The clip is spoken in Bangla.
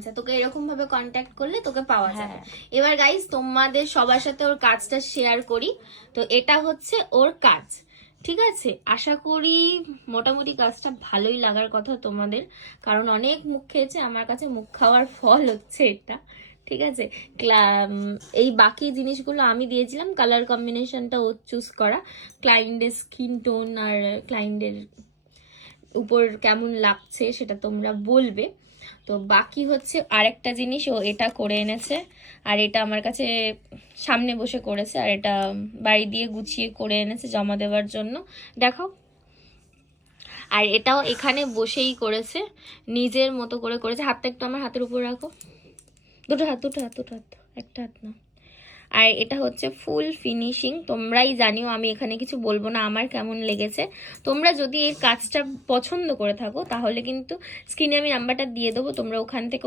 আচ্ছা, তোকে এরকম ভাবে কন্ট্যাক্ট করলে তোকে পাওয়া যাবে। এবার গাইস তোমাদের সবার সাথে ওর কাজটা শেয়ার করি। তো এটা হচ্ছে ওর কাজ, ঠিক আছে? আশা করি মোটামুটি কাজটা ভালোই লাগার কথা তোমাদের, কারণ অনেক মুখ খেয়েছে, আমার কাছে মুখ খাওয়ার ফল হচ্ছে এটা, ঠিক আছে? এই বাকি জিনিসগুলো আমি দিয়েছিলাম, কালার কম্বিনেশনটা ও চুজ করা, ক্লায়েন্টের স্কিন টোন আর ক্লায়েন্টের উপর কেমন লাগছে সেটা তোমরা বলবে। তো বাকি হচ্ছে আরেকটা জিনিস ও এটা করে এনেছে, আর এটা আমার কাছে সামনে বসে করেছে, আর এটা বাড়ি দিয়ে গুছিয়ে করে এনেছে জমা দেওয়ার জন্য, দেখো। আর এটাও এখানে বসেই করেছে, নিজের মতো করে করেছে। হাতটা একটু আমার হাতের উপর রাখো, দুটো হাত, একটা হাত না। আর এটা হচ্ছে ফুল ফিনিশিং, তোমরাই জানিও, আমি এখানে কিছু বলবো না আমার কেমন লেগেছে। তোমরা যদি এর কাজটা পছন্দ করে থাকো তাহলে কিন্তু স্ক্রিনে আমি নাম্বারটা দিয়ে দেবো, তোমরা ওখান থেকে